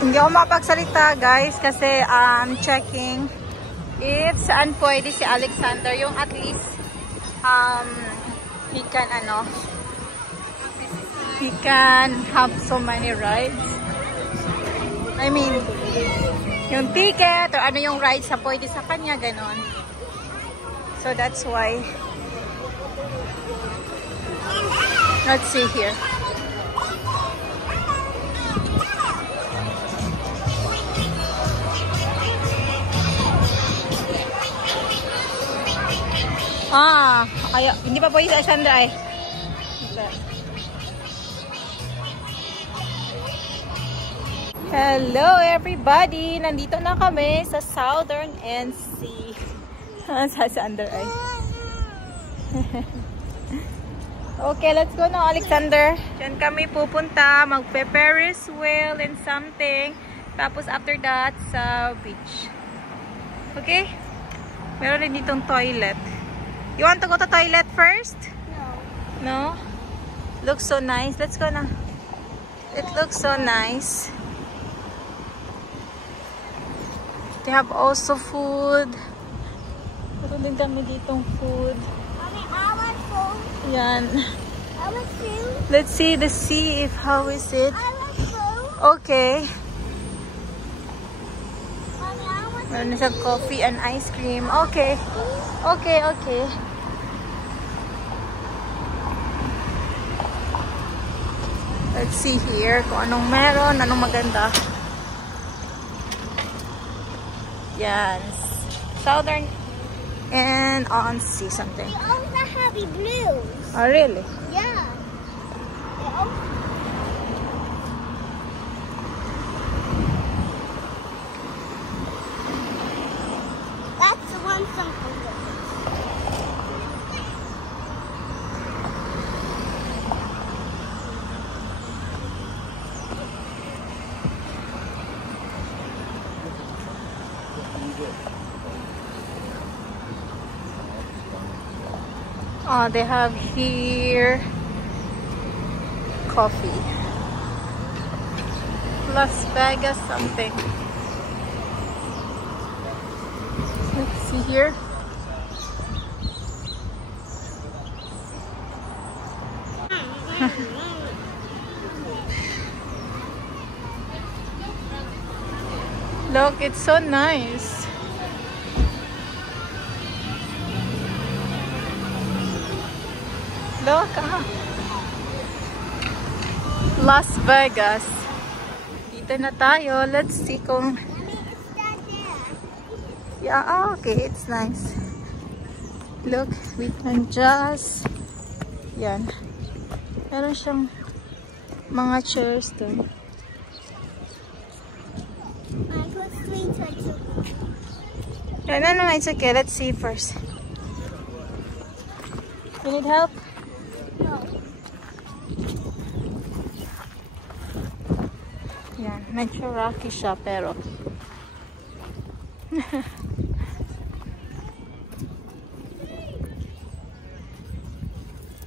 Hindi ako mapagsalita guys kasi checking if saan pwede si Alexander yung at least he can have so many rides. I mean, yung ticket or ano yung rides sa pwede sa kanya, ganon. So that's why. Let's see here. Hindi pa pwede sa Sandra eh. Hello everybody! Nandito na kami sa Southern NC. Sa Sandra eh. Okay, let's go now, Alexander. Diyan kami pupunta, magpe-Ferris wheel and something. Tapos after that, sa beach. Okay? Meron din ditong toilet. You want to go to toilet first? No. No? Looks so nice. Let's go na. It looks so nice. They have also food. Meron din kami ditong food. Mommy, I want food. Yan. I want food. Let's see the sea if how is it. I want food. Okay. Mommy, I want food. Meron sa coffee and ice cream. Okay. Okay, okay. Let's see here kung anong meron, anong maganda. Yan. Southern and on sea something. They also have blues. Oh, really? Yeah. They also... That's the one something. Oh, they have here coffee. Las Vegas something. Let's see here. Look, it's so nice. Look, Las Vegas. Dito na tayo. Let's see kung... Yeah, okay, it's nice. Look, we can just... Yan. Meron siyang mga chairs doon. No, it's okay. Let's see first. You need help? Yan, medyo rocky siya pero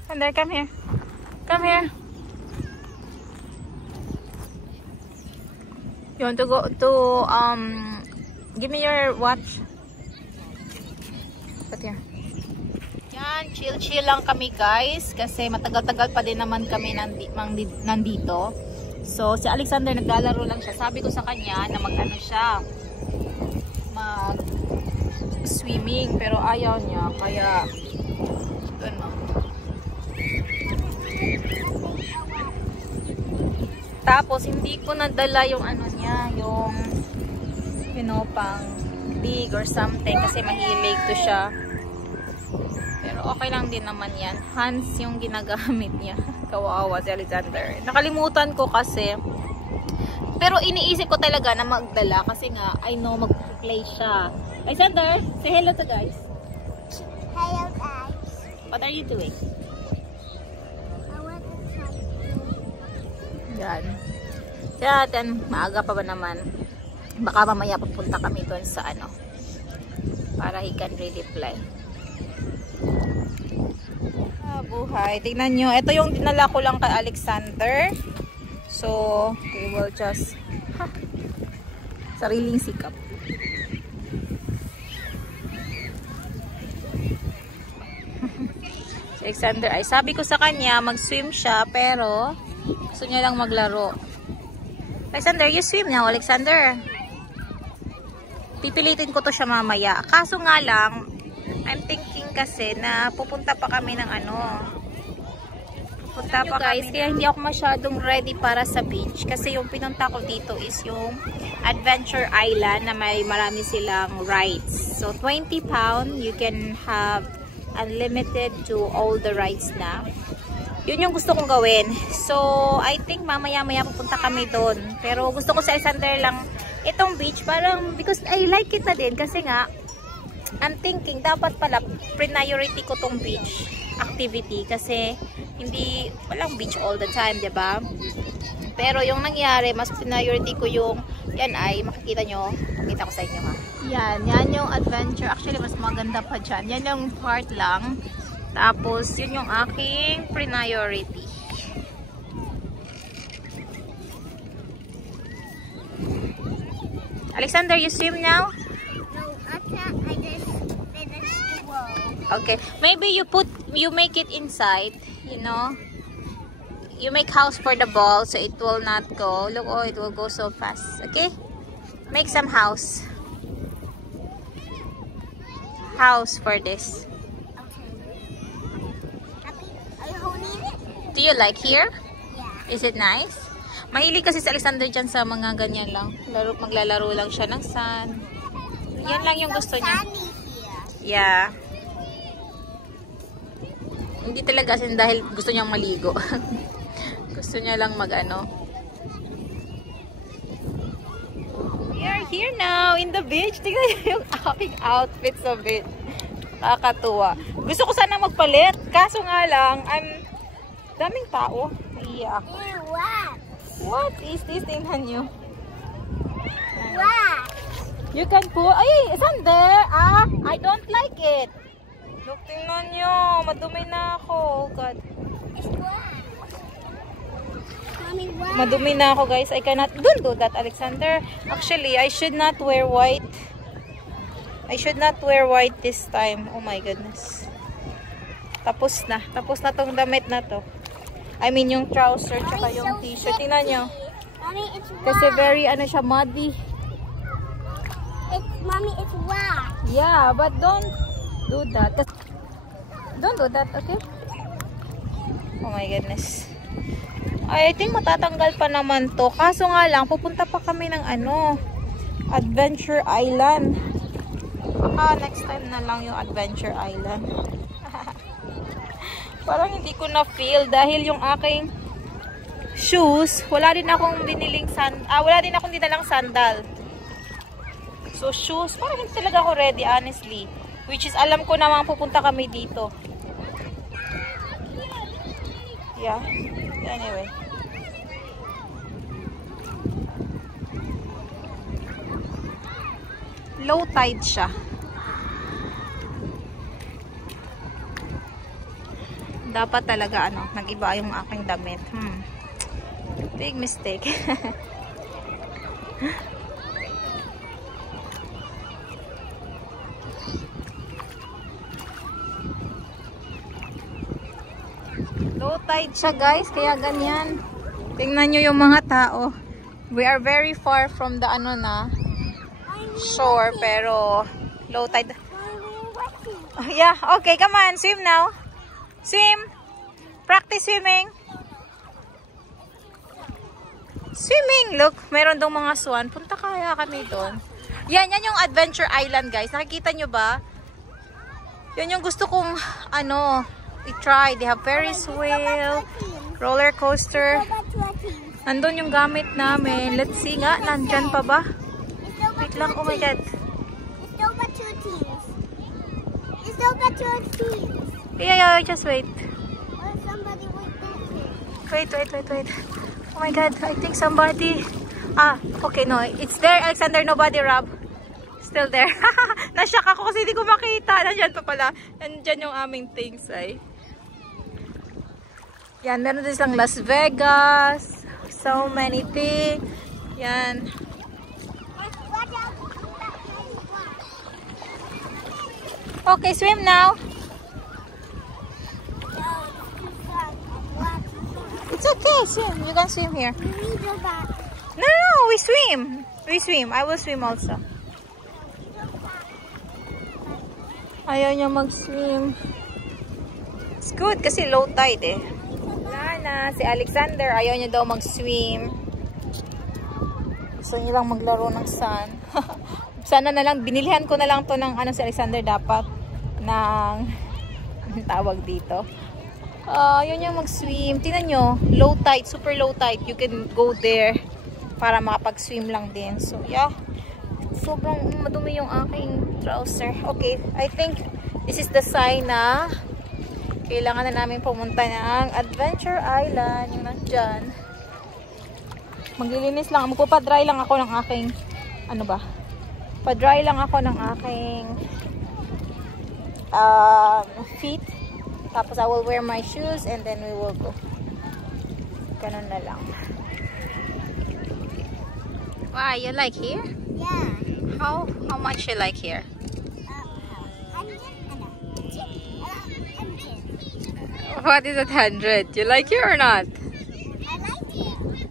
and there, come here. Come here. You want to go to give me your watch. Put here. Yan, chill lang kami guys kasi matagal-tagal pa din naman kami nandito. So, si Alexander naglalaro lang siya. Sabi ko sa kanya na mag-ano siya, mag-swimming. Pero ayaw niya. Kaya, ano. Tapos, hindi ko nadala yung ano niya, yung, you know, pang big or something. Kasi mahilig to siya. Pero okay lang din naman yan. Hands yung ginagamit niya. Kawawa si Alexander. Nakalimutan ko kasi. Pero iniisip ko talaga na magdala kasi nga I know mag-play siya. Alexander, say hello to guys. Hello guys. What are you doing? I want to try. Yan. Kaya atin, maaga pa ba naman? Baka mamaya papunta kami doon sa ano. Para he can really play. Buhay. Tingnan nyo. Ito yung dinala ko lang kay Alexander. So, we will just Sariling sikap. Si Alexander ay sabi ko sa kanya mag-swim siya pero gusto niya lang maglaro. Alexander, you swim now, Alexander. Pipilitin ko to siya mamaya. Kaso nga lang, I'm thinking kasi na pupunta pa kami ng ano. Punta pa guys, kaya hindi ako masyadong ready para sa beach. Kasi yung pinunta ko dito is yung Adventure Island na may marami silang rides. So, 20 pound, you can have unlimited to all the rides na. Yun yung gusto kong gawin. So, I think mamaya-maya pupunta kami doon. Pero gusto ko sa Alexander lang itong beach. Parang, because I like it na din. Kasi nga, I'm thinking, dapat pala, priority ko tong beach activity. Kasi, hindi, walang beach all the time, diba? Pero yung nangyari, mas priority ko yung, yan ay, makikita nyo, makita ko sa inyo ha. Yan yung adventure. Actually, mas maganda pa dyan. Yan yung part lang. Tapos, yun yung aking priority. Alexander, you swim now? No, I can't. I just finished the wall. Okay. Maybe you make it inside, you know? You make house for the ball so it will not go. Look, oh, it will go so fast. Okay? Make some house. House for this. Do you like here? Yeah. Is it nice? Mahilig kasi si Alexander dyan sa mga ganyan lang. Maglalaro lang siya ng sand. Yan lang yung gusto niya. Yeah. Hindi talaga kasi dahil gusto niyang maligo. Gusto niya lang mag-ano. We are here now in the beach. Tingnan niyo yung aking outfit sa beach. Nakakatuwa. Gusto ko sana magpalit. Kaso nga lang, daming tao. Naiiyak. What is this? Tingnan nyo. What? You can put... Ay, isang there. Ah, I don't like it. Look, tingnan nyo. Madumi na ako. Oh, God. It's black. Mommy, what? Madumi na ako, guys. I cannot... Don't do that, Alexander. Actually, I should not wear white. I should not wear white this time. Oh my goodness. Tapos na. Tapos na tong damit na to. I mean, yung trouser tsaka yung t-shirt. Tingnan nyo. Mommy, it's wet. Kasi very, ano siya, muddy. Mommy, it's wet. Yeah, but don't do that. Don't do that, okay? Oh my goodness. I think matatanggal pa naman to. Kaso nga lang, pupunta pa kami ng ano, Adventure Island. Next time na lang yung Adventure Island. Parang hindi ko na feel dahil yung aking shoes, wala din akong diniling wala din akong dinalang sandal. So shoes, parang hindi talaga ako ready honestly. Which is alam ko naman pupunta kami dito. Yeah. Anyway. Low tide siya. Dapat talaga ano, nag-iba yung aking damit. Big mistake. Low tide siya, guys, kaya ganyan. Tingnan nyo yung mga tao. We are very far from the ano na shore, pero low tide. Oh, yeah, okay, come on, swim now. Swim. Practice swimming. Swimming. Look, meron dong mga swan. Punta kaya kami doon. Yan yung Adventure Island, guys. Nakikita nyo ba? Yan yung gusto kong, ano, i-try. They have Ferris wheel, roller coaster. Nandun yung gamit namin. Let's see nga. Nandyan pa ba? Wait lang. Oh my God. It's still got 2 teams. It's still got 2 teams. Yeah, just wait. Or somebody will do it. Wait. Oh my God, I think somebody... okay, no. It's there, Alexander. Nobody, Rob. Still there. Nashock ako kasi hindi ko makita. Nandyan pa pala. Nandyan yung aming things, ay. Yan, meron din silang Las Vegas. So many things. Yan. Okay, swim now. It's okay, swim. You can swim here. No, we swim. We swim. I will swim also. Ayaw niya mag-swim. It's good kasi low tide eh. Wala na. Si Alexander, ayaw niya daw mag-swim. Gusto niya lang maglaro ng sun. Sana na lang, binilihan ko na lang to ng ano si Alexander dapat ng tawag dito. Ayaw niya mag-swim. Tingnan nyo, low tide, super low tide. You can go there para makapag-swim lang din. So yeah, sobrang madumi yung aking trouser. Okay, I think this is the sign na kailangan na namin pumunta ng Adventure Island. Yung nandyan. Maglilinis lang. Magpapadry lang ako ng aking ano ba? Pa-dry lang ako ng aking feet. Tapos I will wear my shoes and then we will go. Ganun na lang. Why? You like here? Yeah. How much you like here? 100. What is 100? You like here or not? I like it.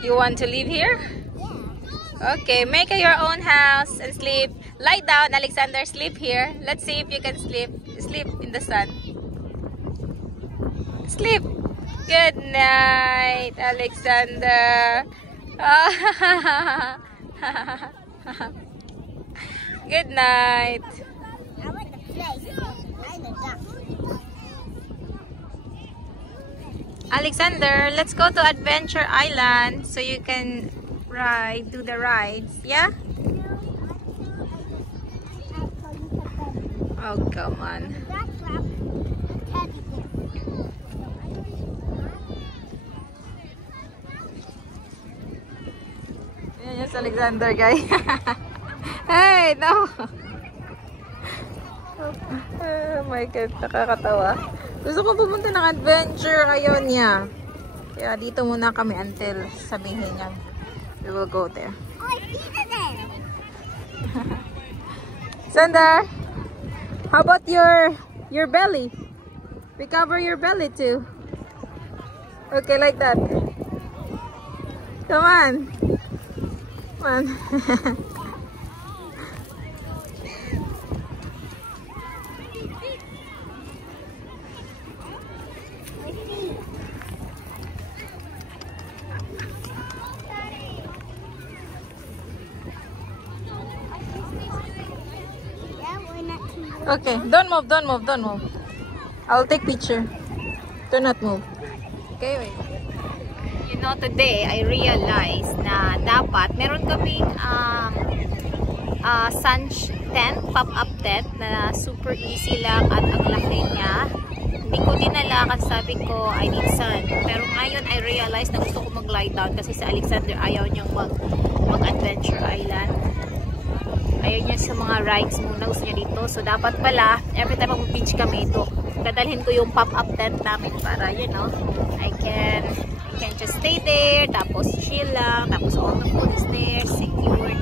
You want to live here? Yeah. Okay, make your own house and sleep. Lie down, Alexander. Sleep here. Let's see if you can sleep. Sleep in the sun. Sleep. Good night, Alexander. Good night. I want the place. I the duck. Alexander, let's go to Adventure Island so you can do the rides. Yeah? Oh, come on. Yes, Alexander, guys. Hey, no. Oh my God, nakakatawa. Gusto ko pumunta ng adventure. Ayaw niya. Kaya dito muna kami until sabihin niya. We will go there. Oh, I see it there. Sander, how about your belly? We cover your belly too. Okay, like that. Come on. Come on. Okay, don't move, don't move, don't move. I'll take picture. Do not move. Okay, wait. You know, today I realized na dapat meron kaming sun tent, pop-up tent na super easy lang at ang laki niya. Hindi ko dinala kasi sabi ko I need sun. Pero ngayon I realized na gusto ko mag-lie down kasi sa Alexander ayaw niyang mag-Adventure Island. Ayaw niya sa mga rides muna, gusto niya dito. So dapat pala, every time mag-beach kami ito, dadalhin ko yung pop-up tent namin para, you know, I can just stay there, tapos chill lang, tapos all the food is there, secure.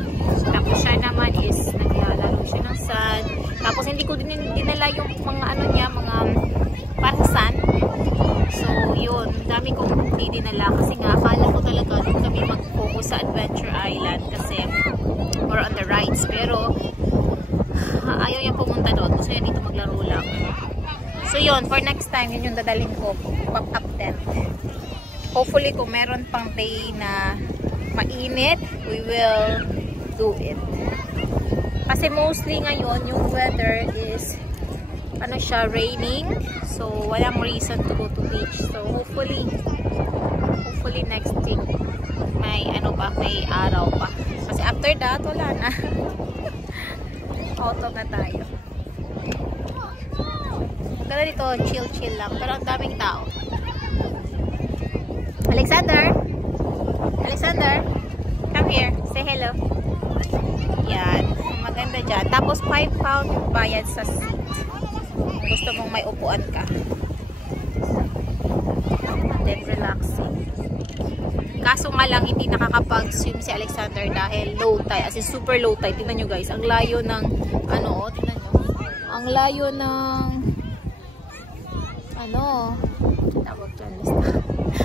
Tapos siya naman is naglalaro siya ng sun. Tapos hindi ko dinala yung mga ano niya, mga para sun. So yun, dami kong hindi dinala kasi nga akala ko talaga doon kami mag-focus sa Adventure Island kasi or on the rides, pero ayaw niya pumunta doon, gusto niya dito maglaro lang. So yun, for next time yun yung dadalhin ko, pop-up tent. Hopefully kung meron pang day na mainit, we will do it. Kasi mostly ngayon yung weather is ano siya, raining, so walang reason to go to beach. So hopefully next week may ano pa, may araw pa. Kasi after that, wala na. Auto na tayo. Kaya dito, chill lang. Pero ang daming tao. Alexander! Alexander! Come here. Say hello. Yan. Maganda dyan. Tapos 5 pound bayad sa seat. Gusto mong may upuan ka. And then relaxing. Kaso nga lang, hindi nakakapag-swim si Alexander dahil low tide. As in, super low tide. Tingnan nyo guys. Ang layo ng, ano, tingnan nyo. Ang layo ng, ano,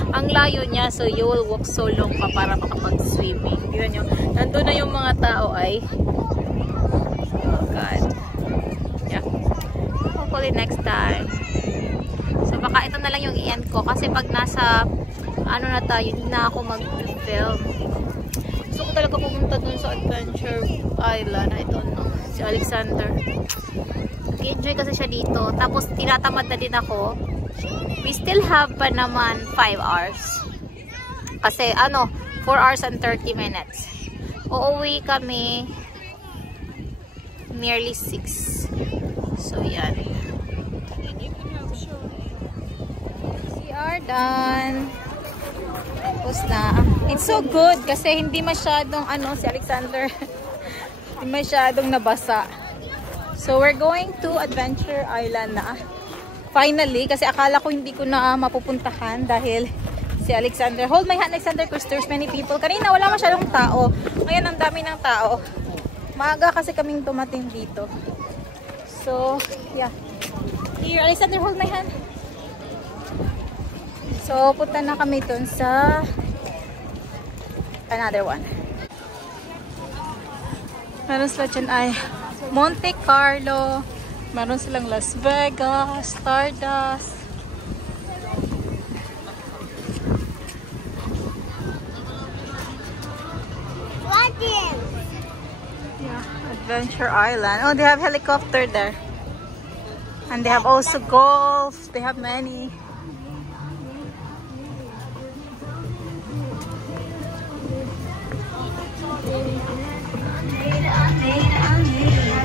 ang layo niya. So, you will walk so long pa para makapag-swimming. Tingnan nyo. Nandun na yung mga tao ay, oh God. Yeah. Hopefully next time. So, baka ito na lang yung i-end ko. Kasi pag nasa, ano na tayo, hindi na ako mag-film. Gusto ko talaga pumunta dun sa Adventure Island. I don't know. Si Alexander. Nag-enjoy kasi siya dito. Tapos, tinatamad na din ako. We still have pa naman 5 hours. Kasi, 4 hours and 30 minutes. Uuwi kami nearly 6. So, yan. We are done. Tapos na. It's so good kasi hindi masyadong si Alexander hindi masyadong nabasa. So we're going to Adventure Island na. Finally, kasi akala ko hindi ko na mapupuntahan dahil si Alexander. Hold my hand, Alexander, because there's many people. Kanina wala masyadong tao. Ngayon ang dami ng tao. Maaga kasi kaming tumating dito. So, yeah. Here, Alexander, hold my hand. So, punta na kami dun sa another one. Meron sila dyan ay Monte Carlo. Meron silang Las Vegas, Stardust. Yeah, Adventure Island. Oh, they have helicopter there. And they have also golf. They have many.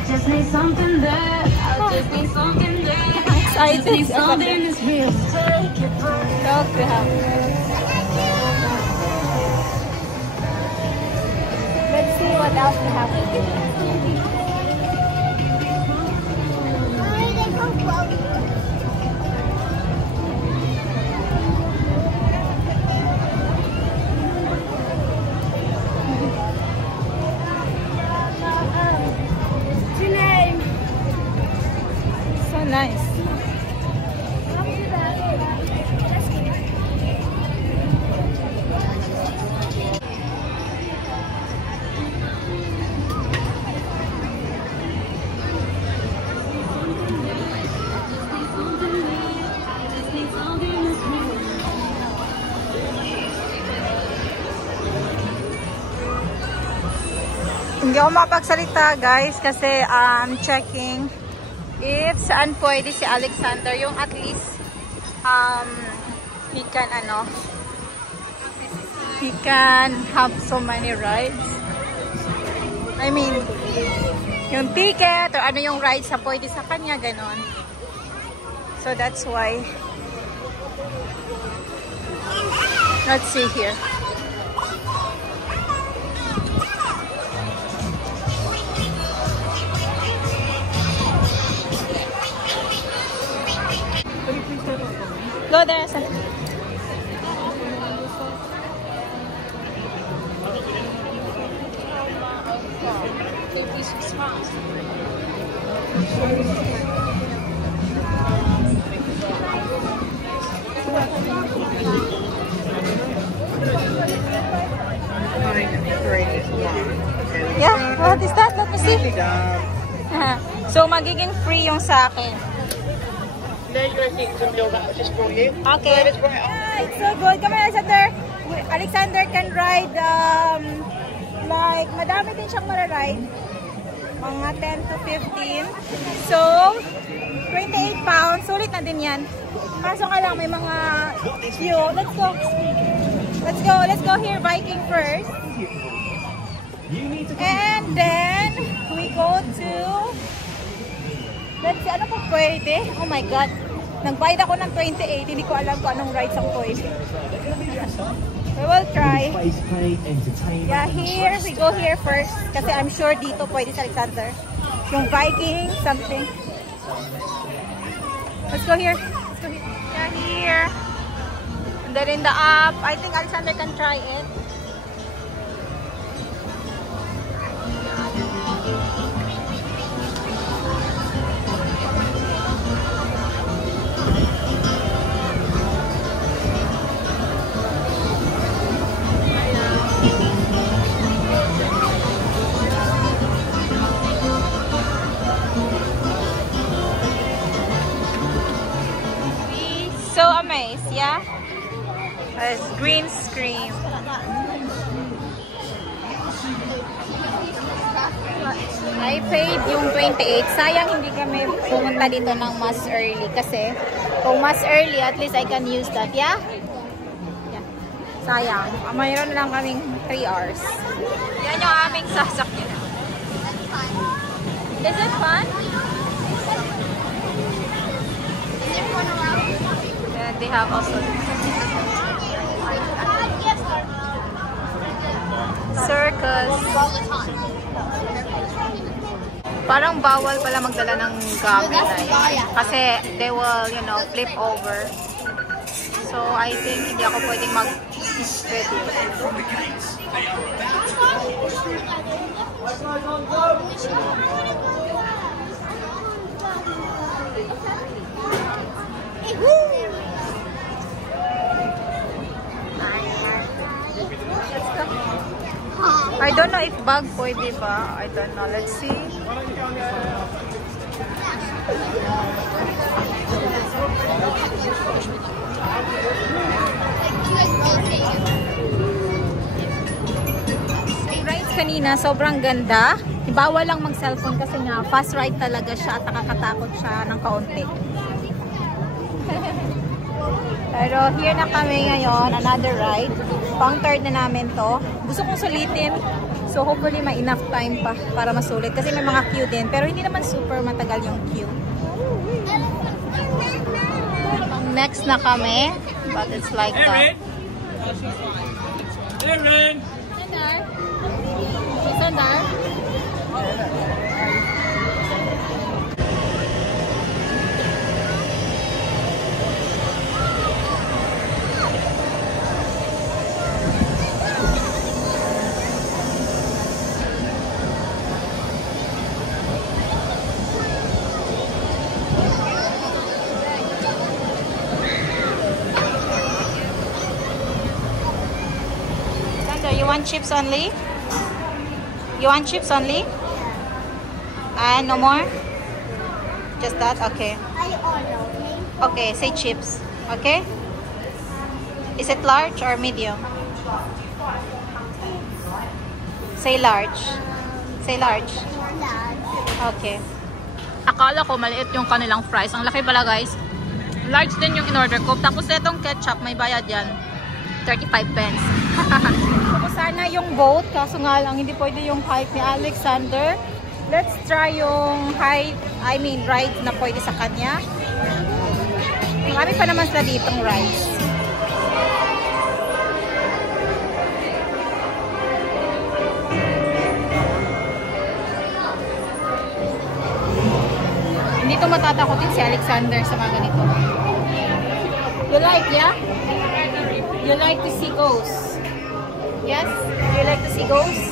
Just need something there. I just need something there. I just need something that's real. Take it back. Talk to him. Let's see what else we have to do. Nice. Hindi ako makapagsalita guys kasi checking if saan pwede si Alexander yung at least he can have so many rides. I mean yung ticket or ano yung rides na pwede sa kanya, ganon. So that's why let's see here. Go there, son. Yeah, what is that? Let me see. So, magiging free yung sa akin. There's your seat to meal that was just brought you. Okay. So It's so good. Come on, Alexander. Alexander can ride, like, madami din siyang mararide. Mga 10 to 15. So, 28 pounds. Sulit na din yan. Kaso nga lang, may mga few. Let's go. Let's go. Let's go here, Viking first. And then, we go to... Let's see, ano pa pwede? Oh my God. Nagbayad ako ng 28. Hindi ko alam kung anong rides ang pwede. We will try. Yeah, here. We go here first. Kasi I'm sure dito pwede sa Alexander. Yung Viking, something. Let's go here. Let's go here. Yeah, here. And then in the app, I think Alexander can try it. So amazed, yeah? It's green screen. I paid yung 28. Sayang hindi kami pumunta dito ng mas early kasi kung mas early, at least I can use that, yeah? Yeah. Sayang. Mayroon lang kaming 3 hours. Yan yung aming sasakyan. Is it fun? Yeah, they have also circus. Parang bawal pala magdala ng gamit kasi they will, you know, flip over. So I think hindi ako pwedeng mag-video. I don't know if bag pwede ba. I don't know. Let's see. Rides kanina, sobrang ganda. Bawal lang mag-cellphone kasi nga fast ride talaga siya at nakakatakot siya ng kaunti. Pero here na kami ngayon, another ride. Pang third na namin to. Gusto kong sulitin. So hopefully may enough time pa para masulit. Kasi may mga queue din. Pero hindi naman super matagal yung queue. Next na kami. But it's like that. Hey, Ren! Sandar? Sandar? You want chips only? You want chips only? And no more? Just that? Okay. Okay, say chips. Okay? Is it large or medium? Say large. Say large. Okay. Akala ko maliit yung kanilang fries. Ang laki pala, guys. Large din yung in-order ko. Tapos itong ketchup, may bayad yan. 35 pence. Gusto sana yung boat, kaso nga lang hindi pwede yung height ni Alexander. Let's try yung height, ride na pwede sa kanya. Marami pa naman sila ditong rides. Hindi to matatakotin si Alexander sa mga ganito. You like, yeah? You like to see ghosts? Yes? You like to see ghosts?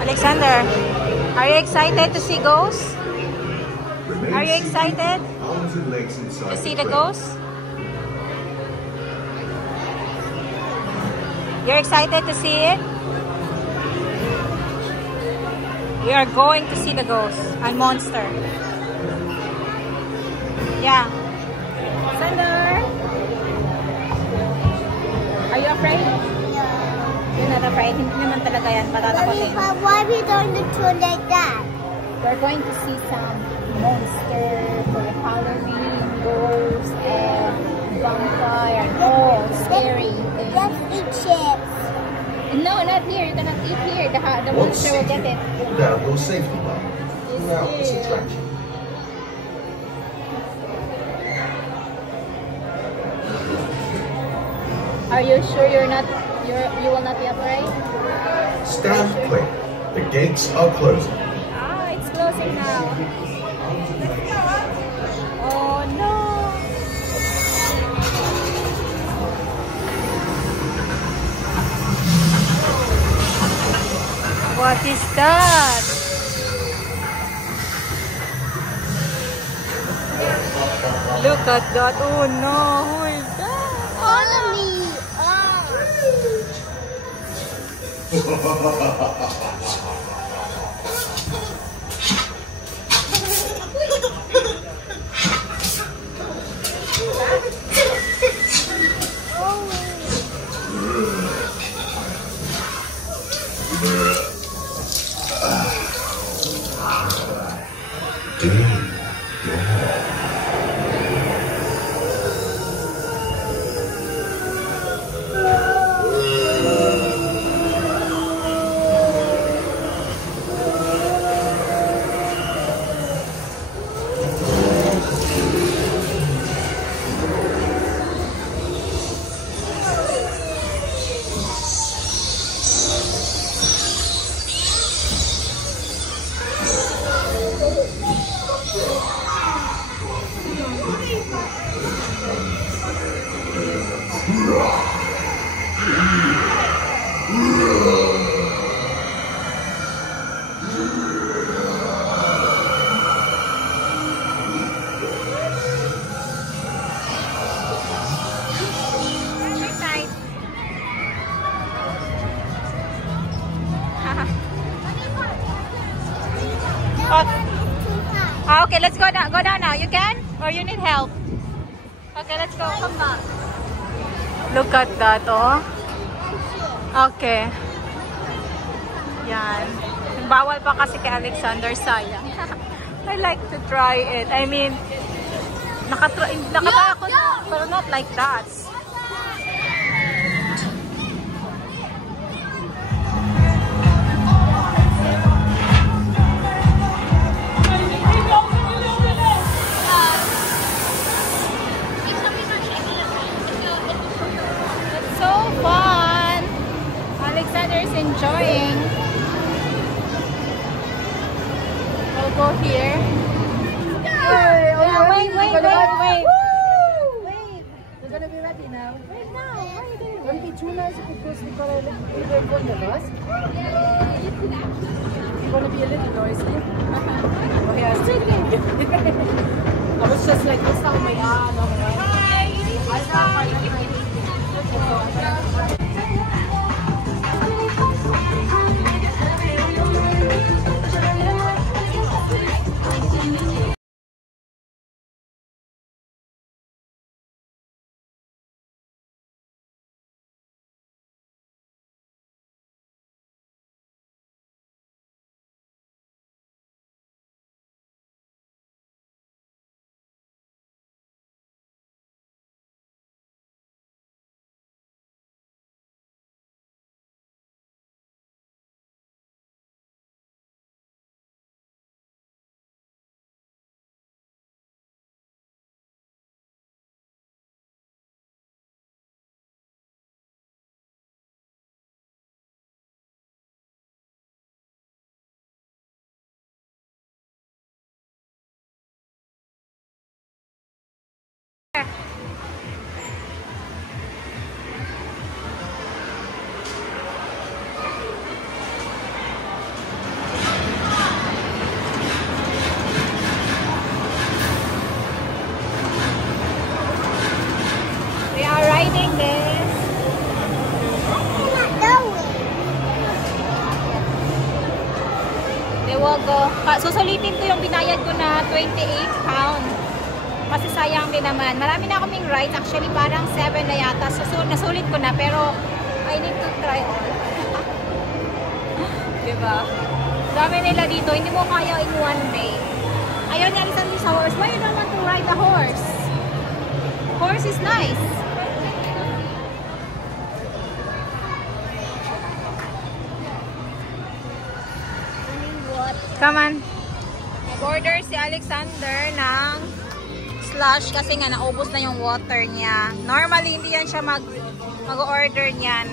Alexander, are you excited to see ghosts? Are you excited to see the ghosts? You're excited to see it? We are going to see the ghost and monster. Yeah. Alexander, are you afraid? You're not afraid? Hindi naman talaga yan. Patatakotin. Why are we going to tour like that? We're going to see some monster for Halloween, ghosts, and vampire, and all scary things. Let's eat chips. No, not here. You cannot eat here. The monster will get it. Pull down your safety belt. Pull out this attraction. Are you sure you will not be afraid? Stand clear. The gates are closing. Ah, it's closing now. Oh no! What is that? Look at that. Oh no, who is that? Follow me. Okay, let's go down. Go down now. You can? Or you need help? Okay, let's go. Come back. Look at that, oh. Okay. Yan. Bawal pa kasi kay Alexander, sayang. I like to try it. I mean, nakatakot na, pero not like that. Enjoying. We'll go here. Wait. We're gonna be ready now. Right now. Don't be too nice because we're going to bus. You're gonna be a little noisy. Oh yeah, it's taking. I was just like this time. Susulitin ko yung binayad ko na 28 pound. Kasi sayang din naman. Marami na kaming rides. Actually, parang 7 na yata. Nasulit ko na. Pero, I need to try all. Diba? Dami nila dito. Hindi mo kaya in one day. Ayaw niya alisan din sa horse. Why you don't want to ride the horse? Horse is nice. Come on. Nag-order si Alexander ng slush kasi nga naubos na yung water niya. Normally, hindi yan siya mag-order niyan.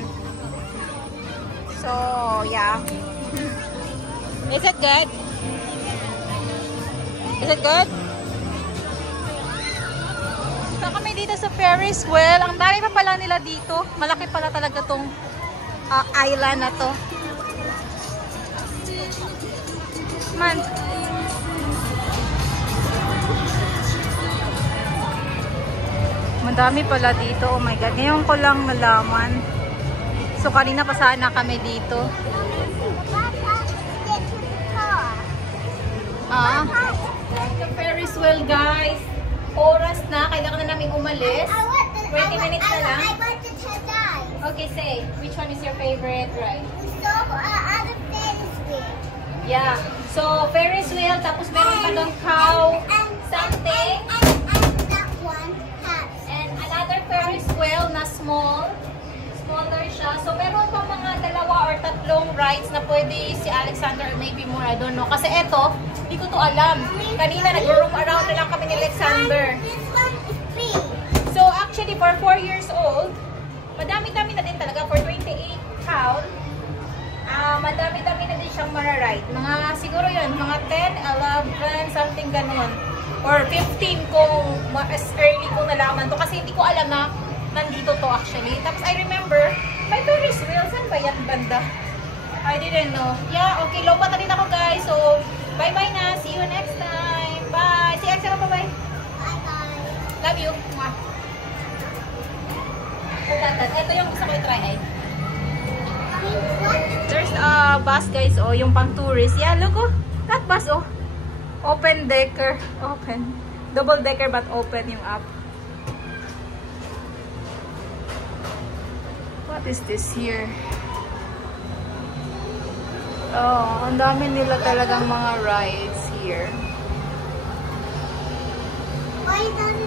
So, yeah. Is it good? Is it good? So, kami dito sa Ferris wheel. Ang dami pa pala nila dito. Malaki pala talaga tong island na to. Man. Madami pala dito. Oh my God. Ngayon ko lang nalaman. So, kanina pa sana kami dito. The Ferris wheel, guys. Oras na. Kailangan na namin umalis. 20 minutes na lang. I want to try. Okay, say. Which one is your favorite ride? So, other Ferris wheel. Yeah. So, Ferris wheel. Tapos meron pa doon cow. Something. And that one has. And another Ferris wheel na small. Smaller siya. So, meron pa mga 2 or 3 rides na pwede si Alexander or maybe more. I don't know. Kasi eto, hindi ko to alam. Kanina nag-roam around na lang kami ni Alexander. This one is free. So, actually, for 4 years old, madami-dami na din talaga. For 28 pound, madami-dami na din siyang mararide. Mga, siguro yun, mga 10, 11, something ganun. Or 15 kung mas early kong nalaman to. Kasi hindi ko alam na nandito to actually. Tapos I remember, may Ferris wheel. Saan ba yan banda? I didn't know. Yeah, okay. Low pa na din ako, guys. So, bye-bye na. See you next time. Bye. See you next time. Bye-bye. Bye-bye. Love you. Mwah. Ito yung gusto ko i-try ay. There's a bus, guys. Oh, yung pang tourist. Yeah, look oh. That bus oh. Open decker. Open. Double decker but open yung up. What is this here? Oh, ang dami nila talagang mga rides here. Why does it